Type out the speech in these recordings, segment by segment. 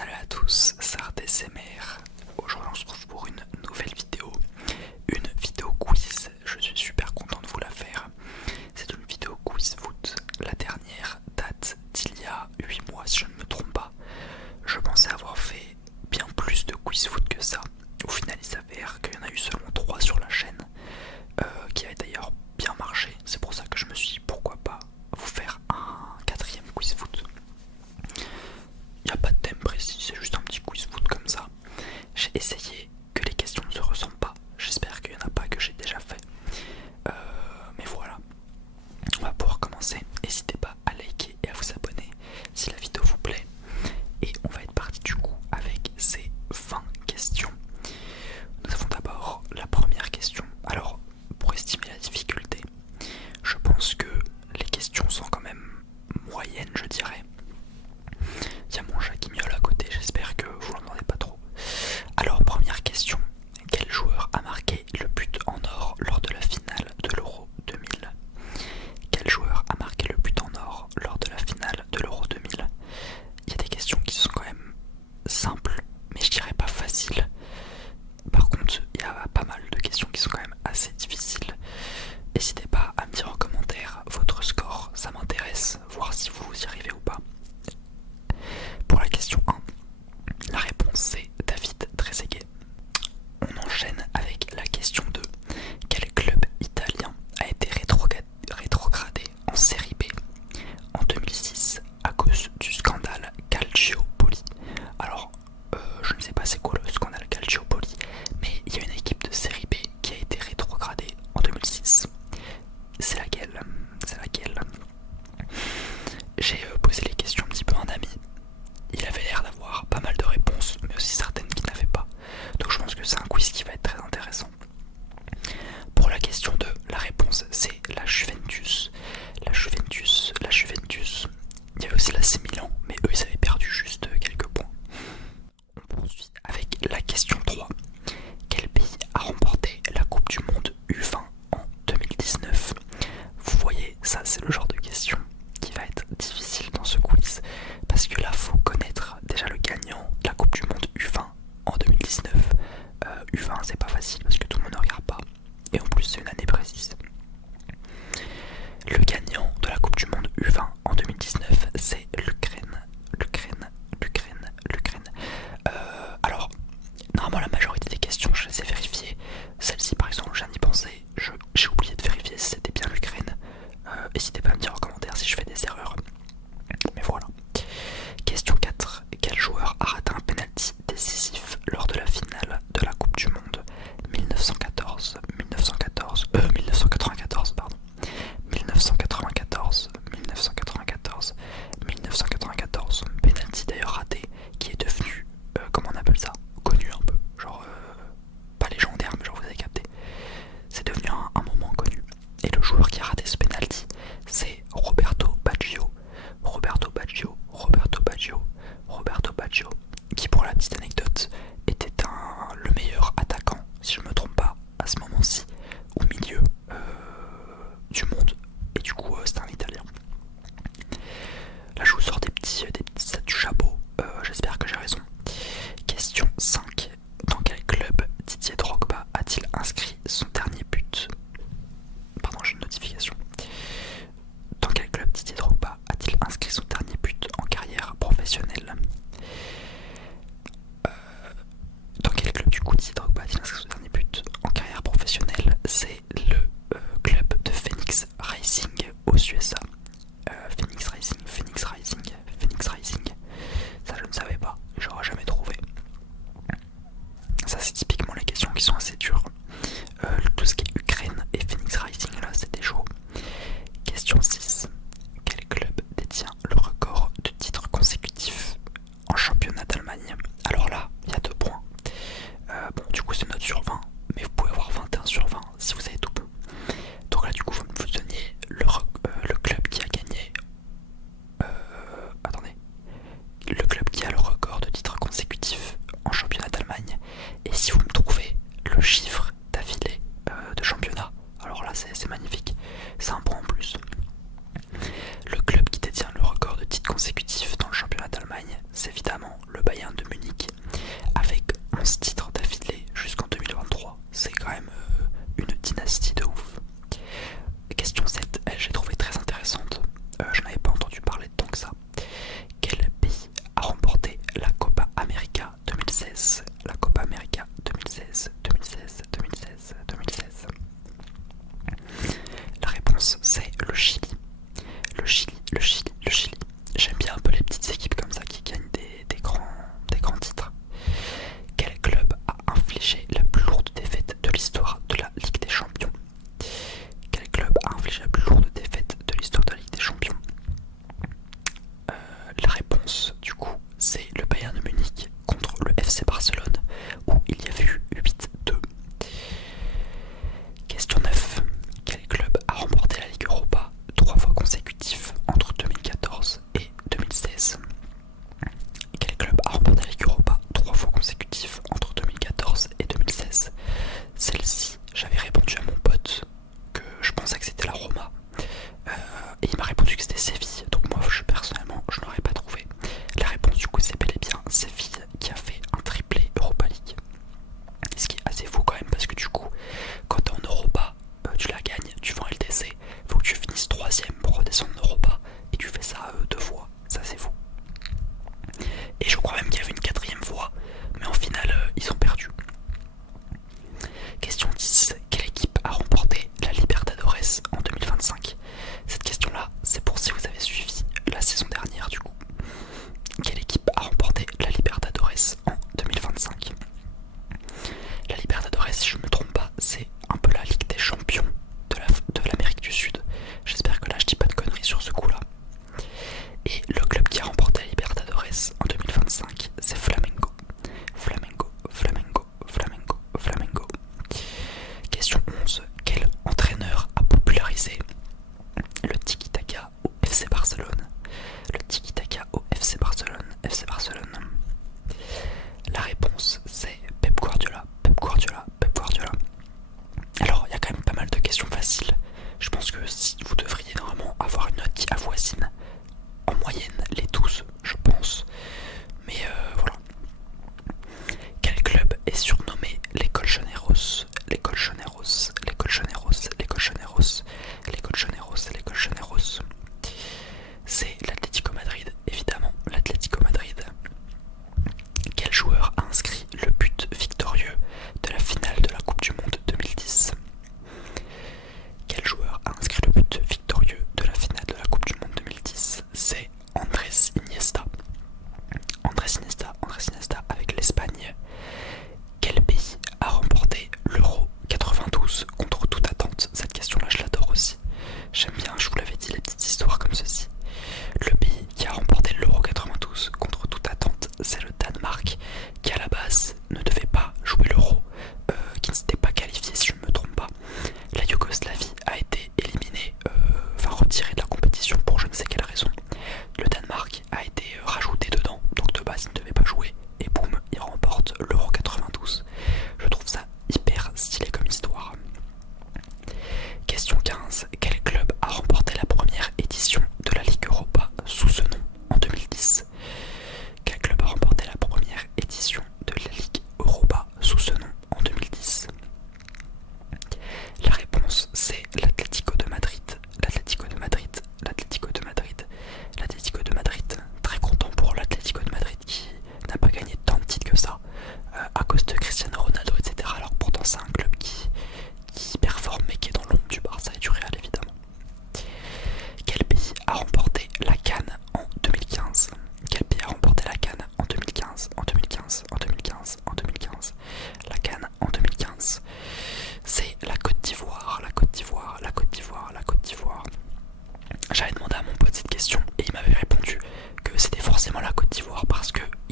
Salut à tous, c'est ArtSMR. Aujourd'hui on se retrouve pour une nouvelle vidéo. Une vidéo quiz, je suis super content de vous la faire. C'est une vidéo quiz foot. La dernière date d'il y a 8 mois si je ne me trompe pas. Je pensais avoir fait bien plus de quiz foot que ça. Au final il s'avère qu'il y en a eu seulement 3 sur la chaîne, qui avait d'ailleurs bien marché. C'est pour ça que je me suis dit pourquoi pas vous faire un 4ème quiz foot. Il n'y a pas de thème précis, c'est juste un petit quiz foot comme ça. J'ai essayé que les questions ne se ressemblent pas. J'espère qu'il n'y en a pas que j'ai déjà fait. Mais voilà, on va pouvoir commencer. N'hésitez pas à liker et à vous abonner si la vidéo vous plaît. Et on va être parti du coup avec ces 20 questions. Nous avons d'abord la première question. Alors, pour estimer la difficulté, je pense que les questions sont quand même moyennes, je dirais. Il y a mon chat qui miaule à côté, j'espère que vous l'entendez pas trop. Alors, première question. Quel joueur a marqué le but en or lors de la finale de l'Euro 2000 ? Quel joueur a marqué le but en or lors de la finale de l'Euro 2000 ? Il y a des questions qui sont quand même simples, mais je dirais pas faciles. Par contre, il y a pas mal de questions qui sont quand même assez difficiles. N'hésitez pas à me dire en commentaire votre score, ça m'intéresse, voir si vous y arrivez ou pas. Pour la question 1, la réponse c'est David Trezeguet. On enchaîne avec la question 2. Quel club italien a été rétrogradé en série B en 2006 à cause du scandale Calciopoli? Alors, je ne sais pas c'est quoi le scandale Calciopoli, mais il y a une équipe de série B qui a été rétrogradée en 2006. C'est laquelle? J'ai posé les questions un petit peu à un ami. Il avait l'air d'avoir pas mal de réponses, mais aussi certaines qu'il n'avait pas. Donc je pense que c'est un quiz qui va être très intéressant. Pour la question 2, la réponse c'est la Juventus. La Juventus. Il y avait aussi la l'AC Milan, mais eux ils avaient perdu juste quelques points. On poursuit avec la question 3. Quel pays a remporté la Coupe du Monde U20 en 2019 ? Vous voyez, ça c'est le genre de question qui va être difficile dans ce quiz, parce que là faut connaître déjà le gagnant de la Coupe du Monde U20 en 2019. U20 c'est pas facile parce que tout le monde ne regarde pas, et en plus c'est une année précise. Le gagnant de la Coupe du Monde U20 en 2019 c'est l'Ukraine. Alors normalement la majorité des questions je les ai vérifiées. Celle-ci par exemple j'ai n'y pensé, j'ai oublié de vérifier si c'était bien l'Ukraine. N'hésitez pas à me dire en commentaire si je fais des erreurs. Mais voilà. Question 4. Quel joueur a raté un penalty décisif lors de la finale de la Coupe du Monde 1994, pardon. 1994. Penalty d'ailleurs raté qui est devenu, comment on appelle ça, connu un peu. Genre, pas légendaire, mais genre vous avez capté. C'est devenu un moment connu. Et le joueur qui a raté ce penalty, c'est Roberto Baggio, qui pour la petite anecdote était le meilleur attaquant, si je me trompe pas, à ce moment-ci, au milieu du monde. Et du coup c'est un Italien. Là je vous sors des petits stats du chapeau, j'espère que j'ai raison. Question 5. Dans quel club Didier Drogba a-t-il inscrit son dernier but ? Pardon, j'ai une notification. Dans quel club Didier Drogba a-t-il inscrit son dernier but en carrière professionnelle ? Dans quel club du coup Didier Drogba a-t-il inscrit son dernier but en carrière professionnelle ? C'est le club de Phoenix Rising aux USA. Phoenix Rising. Ça je ne savais pas, j'aurais jamais trouvé. Ça c'est typiquement les questions qui sont assez dures. Tout ce qui est Ukraine et Phoenix Rising là c'était chaud. Question 6. Quel club détient le record de titres consécutifs en championnat d'Allemagne ? Alors là, il y a 2 points. Bon, du coup c'est note sur 20, mais vous pouvez avoir 21 sur 20 si vous avez tout bon. Donc là du coup vous me donniez le club qui a gagné. Attendez. Le club qui a le record de titres consécutifs en championnat d'Allemagne. Et si vous me trouvez le chiffre d'affilée de championnat, alors là c'est magnifique, c'est un point en plus. Le club qui détient le record de titres consécutifs dans le championnat d'Allemagne, c'est évidemment le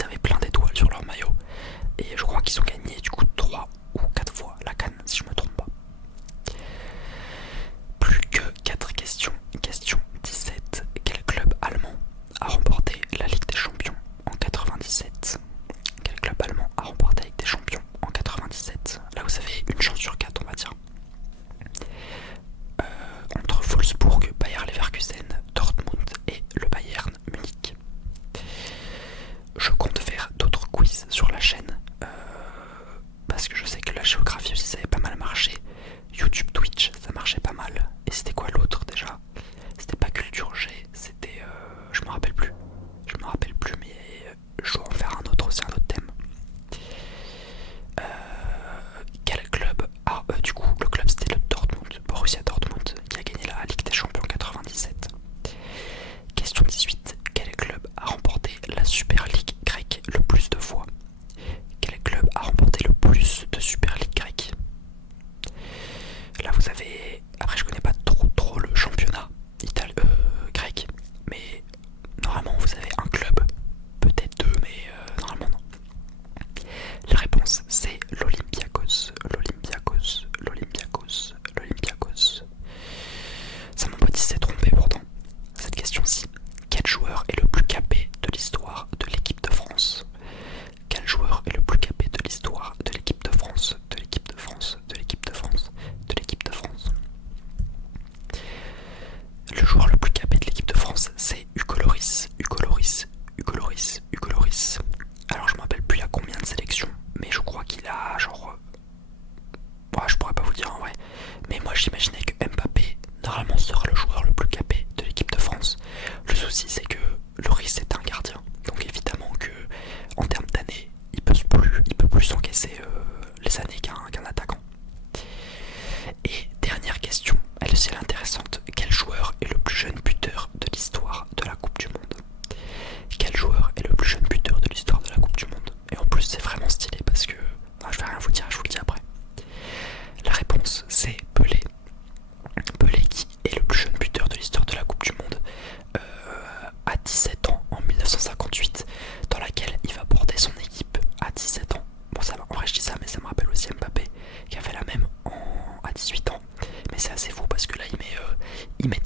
ils avaient plein d'étoiles sur leur maillot. Et je crois qu'ils ont gagné du coup 3 ou 4 fois la CAN, si je me trompe pas. Plus que 4 questions. Question 17. Quel club allemand a remporté la Ligue des Champions en 97? Quel club allemand a remporté la Ligue des Champions en 97? Là vous avez une chance sur 4 on va dire. Entre Wolfsburg, Bayer Leverkusen, Dortmund et le Bayern Munich. Je compte faire d'autres quiz sur la chaîne parce que je sais que la géographie aussi ça avait pas mal marché. YouTube, Twitch ça marchait pas mal. Et c'était quoi l'autre déjà? C'était pas Culture G, c'était je me rappelle plus. Je me rappelle plus mais je dois en faire un autre aussi, un autre thème. Quel club? Ah du coup le club c'était le Dortmund, Borussia Dortmund qui a gagné la Ligue des Champions 97. Question 18. Quel club a remporté la Super League grecque le plus de fois? Quel club a remporté le plus de Super League grecque? Là vous avez... Après je connais pas trop le championnat grec, mais normalement vous avez un club, peut-être deux, mais normalement non. La réponse c'est l'Olympiakos. Ça mon pote il s'est trompé pourtant. Cette question-ci. Quel joueur est le plus capé de l'histoire de l'équipe de France? Quel joueur est le plus capé de l'histoire de l'équipe de France? Le joueur le plus capé de l'équipe de France, c'est Hugo Lloris. Alors je me rappelle plus il a combien de sélections, mais je crois qu'il a genre... je pourrais pas vous dire en vrai. Mais moi j'imaginais que Mbappé normalement sera le joueur le plus capé de l'équipe de France. Le souci c'est que Lloris est un gardien, donc évidemment que en termes d'années, il peut plus s'encaisser les années qu'un attaquant. Et dernière question, elle aussi elle est intéressante. Quel joueur est le plus jeune buteur de l'histoire de la Coupe du Monde? Quel joueur est le plus jeune buteur de l'histoire de la Coupe du Monde? Et en plus c'est vraiment stylé parce que... je vais rien vous dire, je vous le dis après. La réponse c'est Pelé. Pelé qui est le plus jeune buteur de l'histoire de la Coupe du Monde à 17 ans en 1958, dans laquelle il va porter son équipe à 17 ans. Bon ça, en vrai je dis ça mais ça me rappelle aussi Mbappé qui a fait la même à 18 ans. Mais c'est assez fou parce que là il met